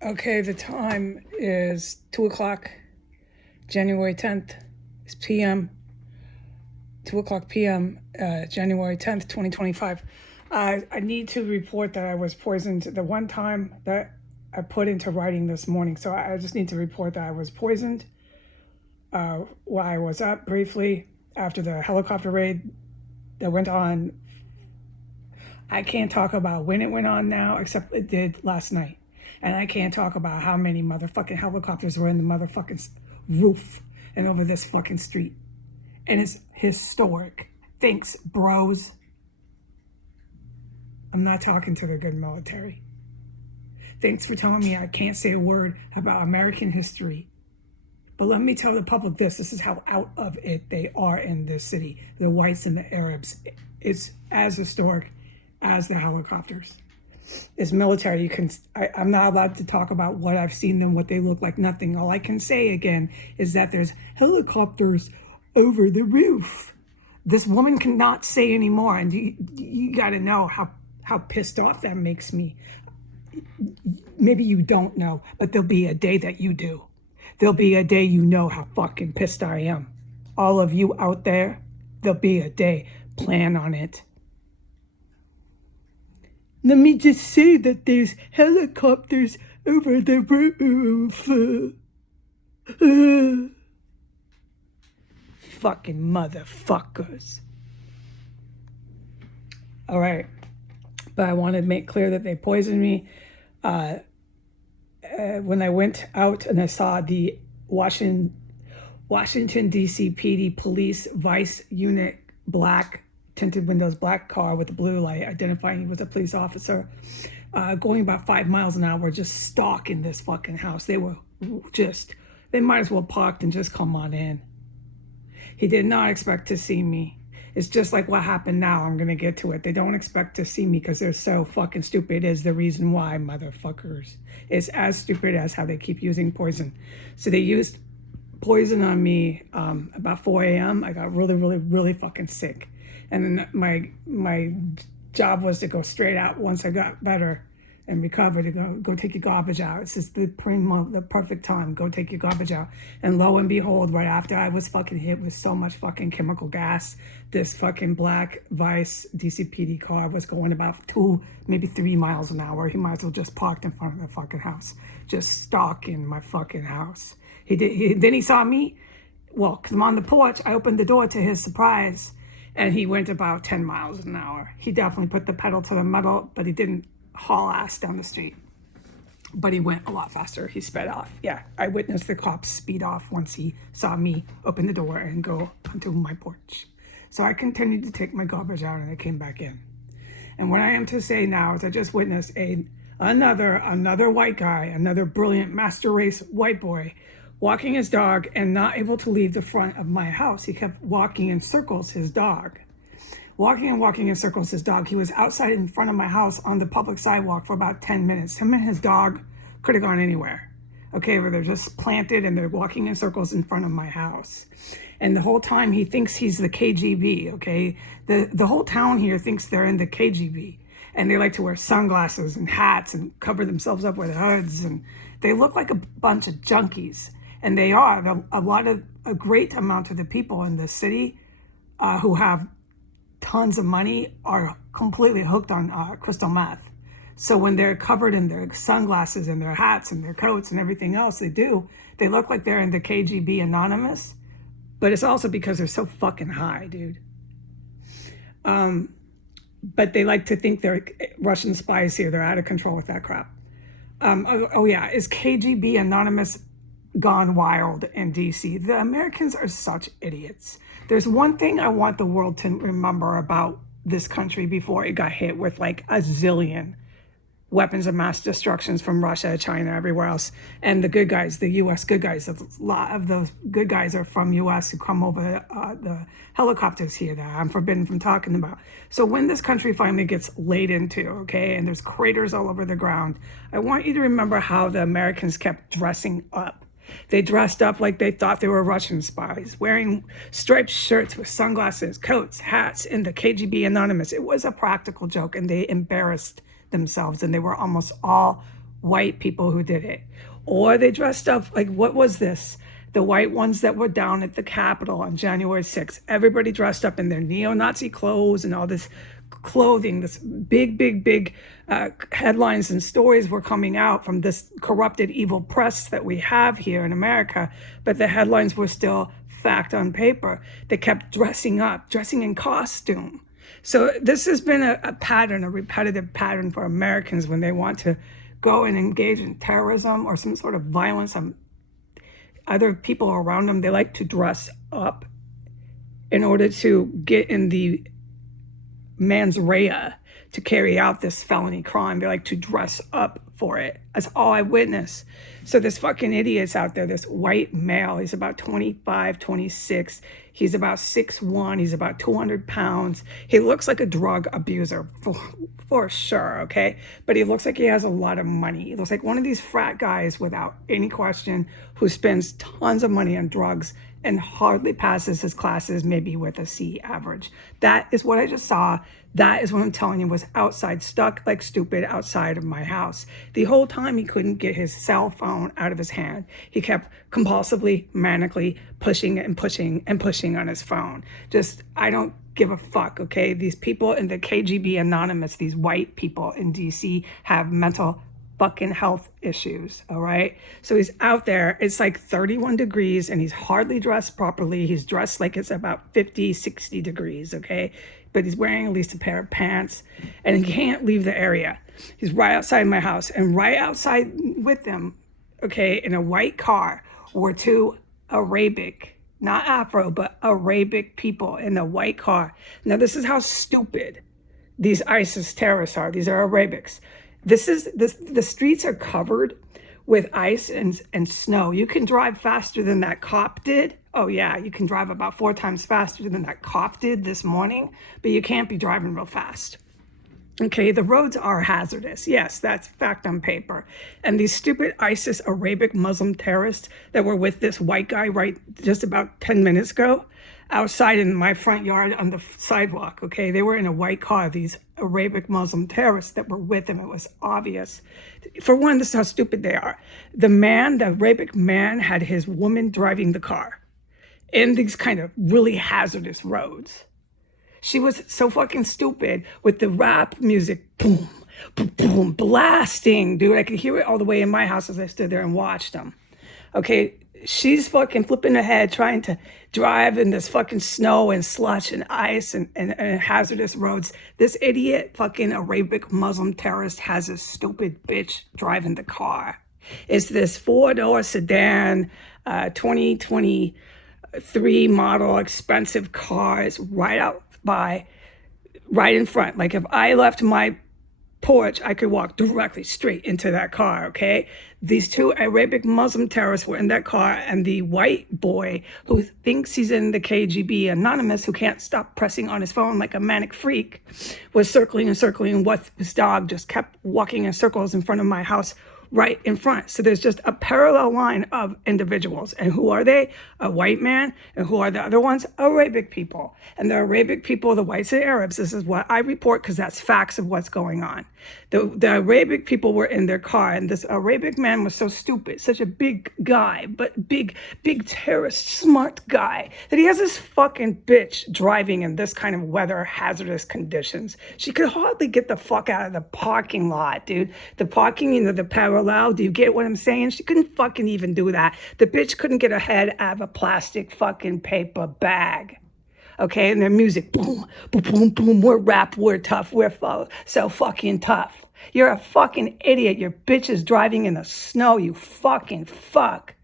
Okay, the time is 2 o'clock, January 10th. It's p.m., 2 o'clock p.m., January 10th, 2025. I need to report that I was poisoned the one time that I put into writing this morning. So I just need to report that I was poisoned while I was up briefly after the helicopter raid that went on. I can't talk about when it went on now, except it did last night. And I can't talk about how many motherfucking helicopters were in the motherfucking roof and over this fucking street. And it's historic. Thanks, bros. I'm not talking to the good military. Thanks for telling me I can't say a word about American history. But let me tell the public this is how out of it they are in this city. The whites and the Arabs. It's as historic as the helicopters. It's military. I'm not allowed to talk about what I've seen them, what they look like, nothing. All I can say again is that there's helicopters over the roof. This woman cannot say anymore, and you got to know how pissed off that makes me. Maybe you don't know, but there'll be a day that you do. There'll be a day you know how fucking pissed I am. All of you out there, there'll be a day. Plan on it. Let me just say that there's helicopters over the roof. Fucking motherfuckers. All right. But I wanted to make clear that they poisoned me. When I went out and I saw the Washington, D.C. PD police vice unit black tinted windows, black car with a blue light, identifying he was a police officer, going about 5 miles an hour, just stalking this fucking house. They might as well parked and just come on in. He did not expect to see me. It's just like what happened now. I'm going to get to it. They don't expect to see me because they're so fucking stupid is the reason why, motherfuckers. It's as stupid as how they keep using poison. So they used poison on me about 4 a.m. I got really, really, really fucking sick. And then my job was to go straight out once I got better and recover to go take your garbage out. It's just the perfect time. Go take your garbage out. And lo and behold, right after I was fucking hit with so much fucking chemical gas, this fucking black Vice DCPD car was going about 2, maybe 3 miles an hour. He might as well just parked in front of the fucking house, just stalking my fucking house. Then he saw me. Well, because I'm on the porch, I opened the door to his surprise, and he went about 10 miles an hour. He definitely put the pedal to the metal, but he didn't haul ass down the street. But he went a lot faster. He sped off. Yeah, I witnessed the cops speed off once he saw me open the door and go onto my porch. So I continued to take my garbage out, and I came back in. And what I am to say now is I just witnessed another white guy, another brilliant master race white boy, walking his dog and not able to leave the front of my house. He kept walking in circles, his dog. Walking in circles, his dog. He was outside in front of my house on the public sidewalk for about 10 minutes. Him and his dog could have gone anywhere. Okay, where they're just planted and they're walking in circles in front of my house. And the whole time he thinks he's the KGB, okay? The whole town here thinks they're in the KGB. And they like to wear sunglasses and hats and cover themselves up with hoods. And they look like a bunch of junkies. And they are. A great amount of the people in this city who have tons of money are completely hooked on crystal meth. So when they're covered in their sunglasses and their hats and their coats and everything else they look like they're in the KGB Anonymous, but it's also because they're so fucking high, dude. But they like to think they're Russian spies here. They're out of control with that crap. Yeah, is KGB Anonymous gone wild in DC? The Americans are such idiots. There's one thing I want the world to remember about this country before it got hit with like a zillion weapons of mass destructions from Russia, China, everywhere else. And the good guys, the U.S. good guys, a lot of those good guys are from U.S. who come over the helicopters here that I'm forbidden from talking about. So when this country finally gets laid into, okay, and there's craters all over the ground, I want you to remember how the Americans kept dressing up. They dressed up like they thought they were Russian spies, wearing striped shirts with sunglasses, coats, hats, in the KGB Anonymous. It was a practical joke, and they embarrassed themselves, and they were almost all white people who did it. Or they dressed up like, what was this? The white ones that were down at the Capitol on January 6th. Everybody dressed up in their neo-Nazi clothes and all this clothing, this big headlines and stories were coming out from this corrupted, evil press that we have here in America. But the headlines were still fact on paper. They kept dressing up, dressing in costume. So this has been a pattern, a repetitive pattern for Americans when they want to go and engage in terrorism or some sort of violence on other people around them. They like to dress up in order to get in the mens rea to carry out this felony crime. They like to dress up for it. That's all I witness. So this fucking idiot's out there, this white male, he's about 25, 26. He's about 6'1", he's about 200 pounds. He looks like a drug abuser for sure, okay? But he looks like he has a lot of money. He looks like one of these frat guys without any question who spends tons of money on drugs and hardly passes his classes, maybe with a C average. That is what I just saw. That is what I'm telling you was outside, stuck like stupid outside of my house. The whole time he couldn't get his cell phone out of his hand. He kept compulsively, manically pushing and pushing and pushing on his phone. Just, I don't give a fuck, okay? These people in the KGB Anonymous, these white people in DC have mental fucking health issues, all right? So he's out there, it's like 31 degrees and he's hardly dressed properly. He's dressed like it's about 50, 60 degrees, okay? But he's wearing at least a pair of pants and he can't leave the area. He's right outside my house, and right outside with him, okay, in a white car were two Arabic, not Afro, but Arabic people in a white car. Now this is how stupid these ISIS terrorists are. These are Arabics. The streets are covered with ice and snow. You can drive faster than that cop did. Oh yeah, you can drive about 4 times faster than that cop did this morning, but you can't be driving real fast. Okay, the roads are hazardous. Yes, that's fact on paper. And these stupid ISIS Arabic Muslim terrorists that were with this white guy right just about 10 minutes ago, outside in my front yard on the sidewalk, okay? They were in a white car, these Arabic Muslim terrorists that were with him. It was obvious. For one, this is how stupid they are. The Arabic man had his woman driving the car in these kind of really hazardous roads. She was so fucking stupid with the rap music, boom, boom, boom, blasting, dude. I could hear it all the way in my house as I stood there and watched them. Okay, she's fucking flipping her head, trying to drive in this fucking snow and slush and ice and hazardous roads. This idiot fucking Arabic Muslim terrorist has a stupid bitch driving the car. It's this 4-door sedan, 2023 model, expensive car. It's right in front. Like if I left my porch, I could walk directly straight into that car, okay? These two Arabic Muslim terrorists were in that car, and the white boy who thinks he's in the KGB Anonymous, who can't stop pressing on his phone like a manic freak, was circling and circling with his dog, just kept walking in circles in front of my house, right in front. So there's just a parallel line of individuals. And who are they? A white man. And who are the other ones? Arabic people. And the Arabic people, the whites and Arabs, this is what I report because that's facts of what's going on. The Arabic people were in their car, and this Arabic man was so stupid, such a big guy, but big terrorist, smart guy, that he has this fucking bitch driving in this kind of weather, hazardous conditions. She could hardly get the fuck out of the parking lot, dude. The parking, the parallel, do you get what I'm saying? She couldn't fucking even do that. The bitch couldn't get her head out of a plastic fucking paper bag. Okay, and their music, boom, boom, boom, boom, we're rap, we're tough, we're so fucking tough. You're a fucking idiot. Your bitch is driving in the snow, you fucking fuck.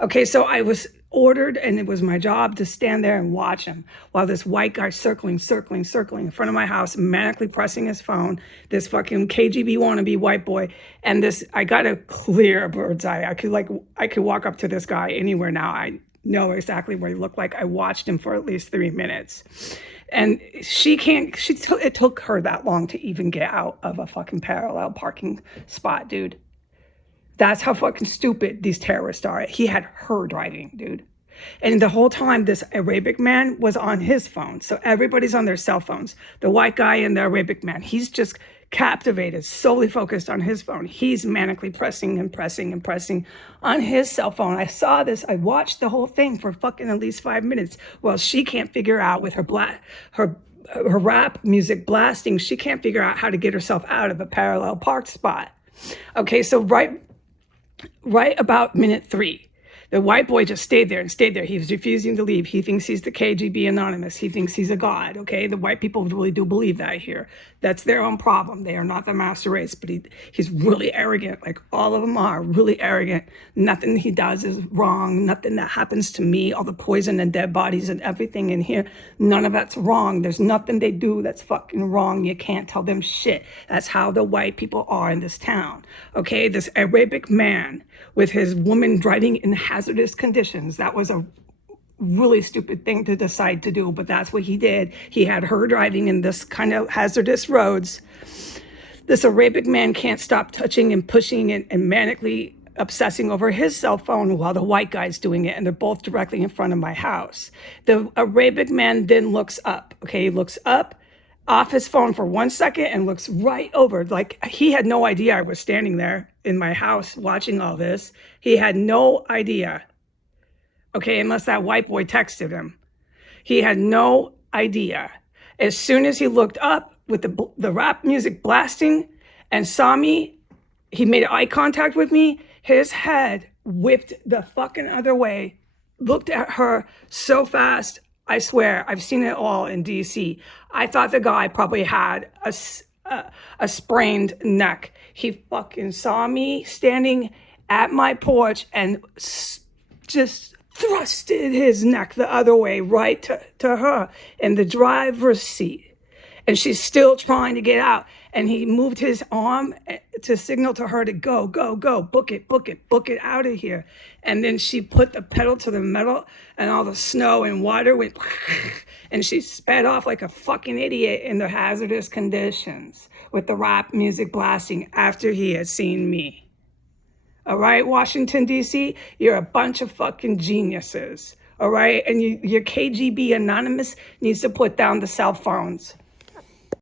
Okay, so I was ordered, and it was my job to stand there and watch him while this white guy circling in front of my house, manically pressing his phone, this fucking KGB wannabe white boy. And this, I got a clear bird's eye. I could walk up to this guy anywhere now. I know exactly what he looked like. I watched him for at least 3 minutes. And it took her that long to even get out of a fucking parallel parking spot, dude. That's how fucking stupid these terrorists are. He had her driving, dude. And the whole time, this Arabic man was on his phone. So everybody's on their cell phones. The white guy and the Arabic man, he's just captivated, solely focused on his phone. He's manically pressing and pressing and pressing on his cell phone. I saw this. I watched the whole thing for fucking at least 5 minutes. Well, she can't figure out with her rap music blasting. She can't figure out how to get herself out of a parallel park spot. Okay, so right about minute 3. The white boy just stayed there and stayed there. He was refusing to leave. He thinks he's the KGB anonymous. He thinks he's a god, okay? The white people really do believe that here. That's their own problem. They are not the master race, but he's really arrogant, like all of them are, really arrogant. Nothing he does is wrong. Nothing that happens to me, all the poison and dead bodies and everything in here, none of that's wrong. There's nothing they do that's fucking wrong. You can't tell them shit. That's how the white people are in this town, okay? This Arabic man with his woman driving in hazardous conditions. That was a really stupid thing to decide to do, but that's what he did. He had her driving in this kind of hazardous roads. This Arabic man can't stop touching and pushing and manically obsessing over his cell phone while the white guy's doing it, and they're both directly in front of my house. The Arabic man then looks up, okay? He looks up off his phone for 1 second and looks right over. Like, he had no idea I was standing there in my house watching all this. He had no idea, okay, unless that white boy texted him. He had no idea. As soon as he looked up with the rap music blasting and saw me, he made eye contact with me. His head whipped the fucking other way, looked at her so fast. I swear, I've seen it all in DC. I thought the guy probably had a sprained neck. He fucking saw me standing at my porch and just thrusted his neck the other way, right to her in the driver's seat. And she's still trying to get out. And he moved his arm to signal to her to go, go, go, book it out of here. And then she put the pedal to the metal and all the snow and water went, and she sped off like a fucking idiot in the hazardous conditions with the rap music blasting after he had seen me. All right, Washington, D.C., you're a bunch of fucking geniuses. All right, and your KGB anonymous needs to put down the cell phones.